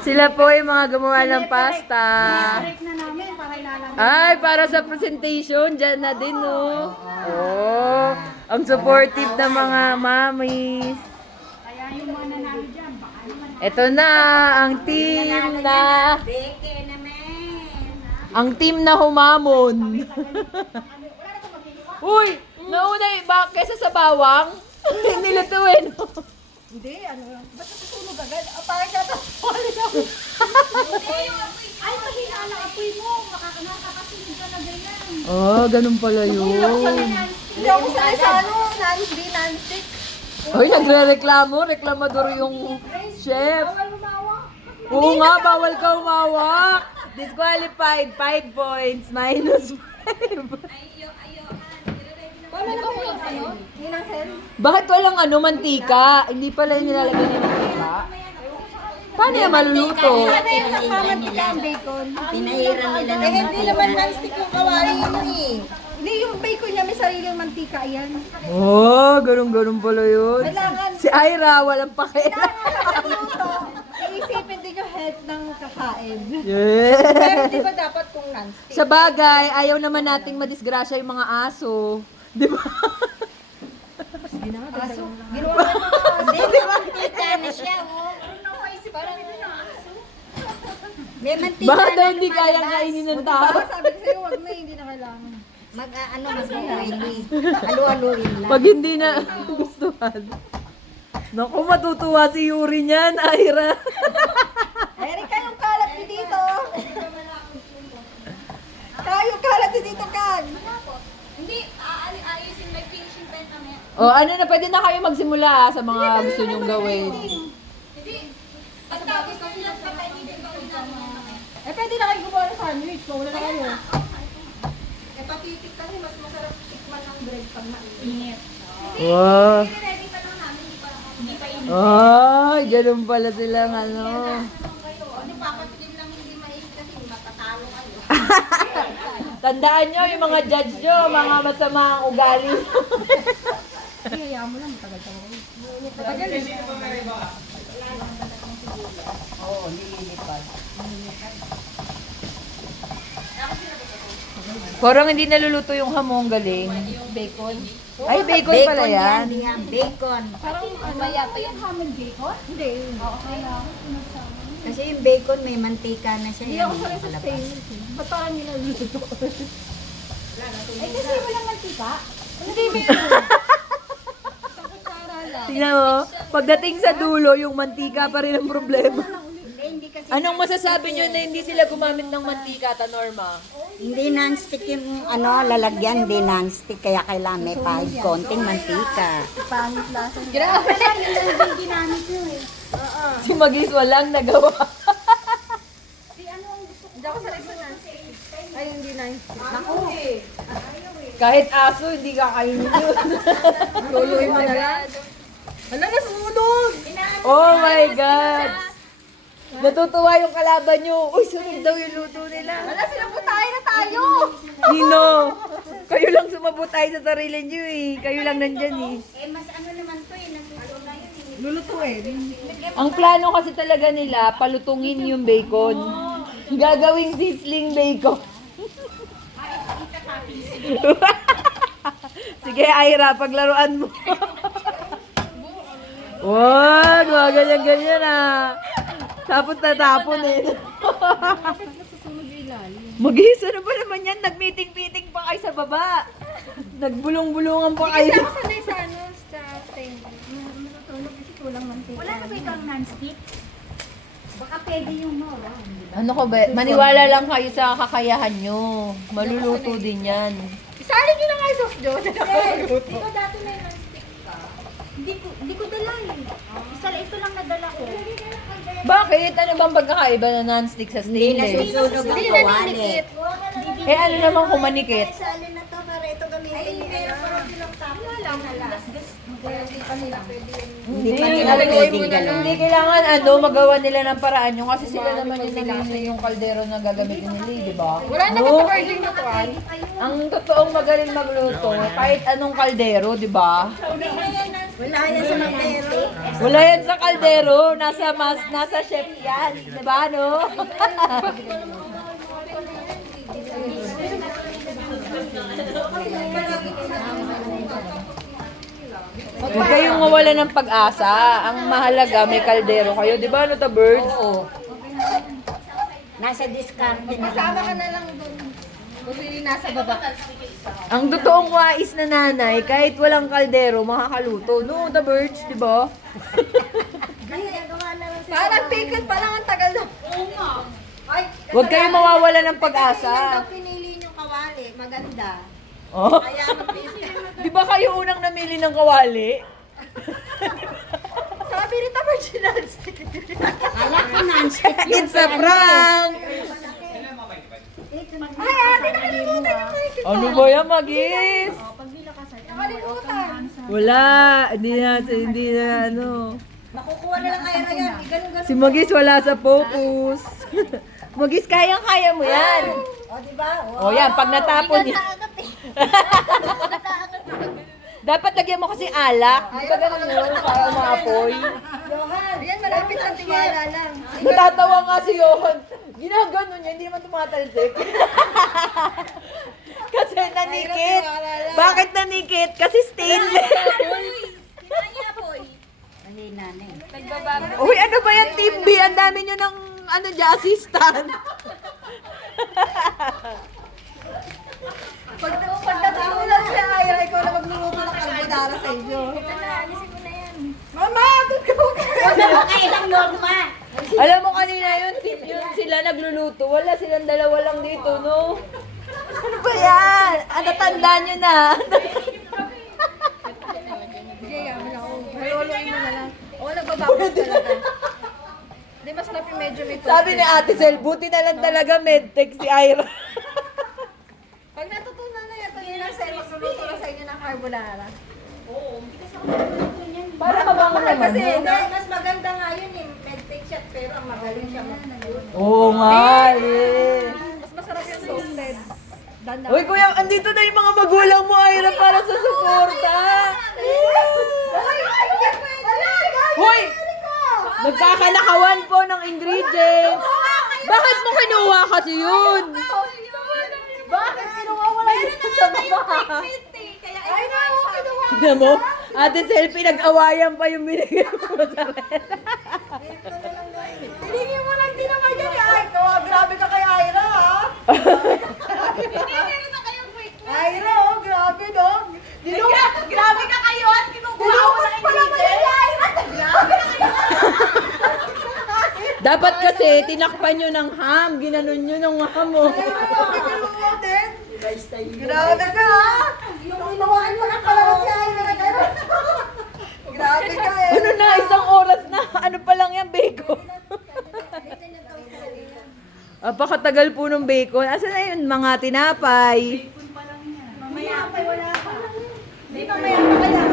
Sila po yung mga gumawa ng pasta. Break na namin para ilalagay. Ay, para sa presentation, dyan na din, no? Oh, ang supportive ng mga mamis. Kaya yung mga nanalo dyan, baka naman. Ito na, ang team na... Beke naman. Ang team na humamon. Uy, nauna ba kesa sa bawang? Nilutuin. Hindi, ba't nasusunog agad? Parang tatapalin ako. Ay, mahina na apoy mo. Nakakasunod ka na ganyan. Oh, ganun pala yun. Hindi ako sanay sa non-stick. Uy, nagre-reklamo. Reklamador yung chef. Bawal lumawak. Oo nga, bawal ka umawak. Disqualified, 5 points, minus 5. Wala na ba yung ano? Ninang Sen? Bakit walang mantika? Hindi pala yung nilalagay ng mantika. Paano yung maluluto? Ano yung nakamantika ang bacon? Pinahiran nila ng Hindi naman non-stick yung kawain yun eh. Hindi, yung bacon niya may sariling mantika yan. Oh, ganun-ganun pala yun. Kailangan. Si Ira, walang pakialam. Nakakuluto. Iisipin din yung health ng kakain. Yeah. Pero di ba dapat kung non-stick? Sa bagay, ayaw naman nating madisgrasya yung mga aso. Di ba? Aso? Ginawa na yung mga aso. Hindi, mantika na siya, oh. May mantika Baka daw na hindi kayang kainin ng tao. Sabi ko sa'yo, wag na, hindi na kailangan. Mag-haluin. Halu-haluin lang. Pag hindi na gustuhan. Naku, matutuwa si Yuri niyan, Ira. Erika, yung kalat niyo dito. Yung kalat niyo dito, Kag. O, ano na, pwede na kayo magsimula sa mga gusto nyong gawin. Pwede na kayo gumawa ng sandwich. Wala na kayo. Patitik kasi mas masarap tikman ng bread pag mainit. Wow. Ay, ganun pala silang ano. Tandaan nyo, yung mga judge nyo, mga masama ang ugali. Hayaan mo lang, matagal ka mo. Matagal eh. Oo, nililipad. Parang hindi naluluto yung hamong galing. Bacon. Ay, bacon pala yan. Bacon. Parang maya pa yung hamon bacon? Hindi. Okay lang. Kasi yung bacon may mantika na siya. Hindi ako sanay sa stainless eh. Ba't parang niluluto? Eh kasi walang mantika. Hindi, meron. Sa kutsara lang. Tingnan mo, pagdating sa dulo, yung mantika pa rin ang problema. Hindi kasi Anong masasabi nyo na hindi sila gumamit ng mantika, ta Norma? hindi non-stick yung lalagyan, hindi non-stick. Kaya kailangan may konting mantika. Pangit lasa. Grabe lang, yun lang yung ginamit nyo eh. Si Magis walang nagawa. Hindi ako sanay sa non-stick. Ay, hindi non-stick. Naku. Kahit aso, hindi kakainin yun. Luluin mo na lang. Hala, nasunog! Oh my God! Natutuwa yung kalaban nyo. Uy, sunod daw yung luto nila. Hala, sinabutay na tayo! Nino, kayo lang sumabutay sa sarili nyo eh. Kayo lang nandyan eh. Mas ano naman to eh, nasusunod na yun eh. Lulutuin. Ang plano kasi talaga nila, palutungin yung bacon. Gagawing sizzling bacon. Sige, Ira, paglaruan mo. Wag, wag ganyan-ganyan ah. Tapos natapon eh. Magis, ano ba naman yan? Nag-meeting-meeting pa kayo sa baba. Nagbulong-bulungan pa kayo. Ako sanay sa ano, sa stainless. Matutulog kasi kulang mantika. Wala na ba itong non-stick? Baka pwede yung mora. Ano ko ba? Maniwala lang kayo sa kakayahan nyo. Maluluto din yan. Isali nyo na nga yung sauce doon. Di ba dati may non-stick ka? Hindi ko dala eh. Ito lang nadala ko. Bakit? Ano bang pagkakaiba na non-stick sa Hindi stainless? nasusunog ang Hindi na kawali. ninikit. Eh ano naman kung manikit? Sali na to para ito gamitin nila. Hindi pa nila pwedeng gano'n. Hindi kailangan magawa nila ng paraan yung kasi sila naman yung namili yung kaldero na gagamitin nila, di ba? Wala na ba No? sa virgin na to? Ang totoong magaling magluto, kahit anong kaldero, di ba? Hindi na yan ang Wala yan sa kaldero. Wala yan sa kaldero, nasa chef yan, 'di ba no? Huwag kayong mawala ng pag-asa. Ang mahalaga, may kaldero kayo. Di ba, ano ta, birds? Oo. Nasa discard din Kasama ka na lang doon. Kung hindi nasa baba. Ang totoong wais na nanay, kahit walang kaldero, makakaluto. No, the birds, di ba? Parang ticket pa lang ang tagal na. Oo nga. Ay, Huwag kayong mawawala ng pag-asa. pinili yung kawali. Maganda. Oh. Kaya mag-ticket. Di ba kayo unang namili ng kawali? Sabi ni Tamer Ginalstick. Ala ko non-stick yun. It's a prank! Ay, ate, nakalimutan yung mic. Ano ba yan, Magis? Nakalimutan. Wala. Hindi na, ano. Makukuha na lang kaya na yan. Ganun-ganun. Si Magis wala sa focus. Magis, kayang-kaya mo yan. O, diba? O yan, pag natapon niya. Dapat lagyan mo kasi alak. Di ba ganun yun? Para maapoy. Johan. Ayan, malapit lang tiwala lang. Natatawa nga si Johan. Ginaganon niya, hindi naman tumatalsik. Kasi nanikit. Bakit nanikit? Kasi stainless. Hindi nanay. Uy, ano ba yan, Team B? Ang dami nyo ng, ano dyan, assistant. Pag natulog si Ira, ikaw na magluluto ng carbonara sa inyo. Mama, doon ka po Okay lang, Norma. Alam mo kanina yun, team yun, sila nagluluto. Wala silang dalawa lang dito, no? Ano ba yan? Ano, tandaan nyo na. Sige, yaman ako. Haluluin mo na lang. O, nagbabakot talaga. Hindi, masarap yung medyo may Sabi ni Ate Sel, buti na lang talaga medtech si Ira. Pag natutunan na yan, ito yun lang sa'yo, magluluto na sa inyo ng carbonara. Para mabango naman. Kasi, no? mas maganda nga yun eh. Medtech siya, pero ang magaling siya mag-luto. Oo nga, eh. Mas masarap yung toasted. Danda. Uy, kuya, andito na yung mga magulang mo, Ira, para sa suporta. Hoy! Nagkakanakawan po ng ingredients. Bakit mo kinuha kasi yun? Bakit kinuha wala dito sa baba? Ay, no, kinuha. Tignan mo, Ate Sel, pinag-awayan pa yung binigay mo sa red. Tinigil mo lang din naman yan. Ay, grabe ka kay Ira, ha? Ira, oh, grabe, no? Grabe ka kayo at kinukuha mo lang ingredients. Grabe ka kayo. Dapat kasi, tinakpan nyo ng ham. Ginanon nyo ng ham mo. Grabe ka, ha? Tinawaan mo ng kalawat si Ira. Grabe ka, eh. Ano na, isang oras na. Ano pa lang yan, bacon? Apakatagal po ng bacon. Asa na yun, mga tinapay? Mamaya pa, wala pa. Di mamaya pa kaya.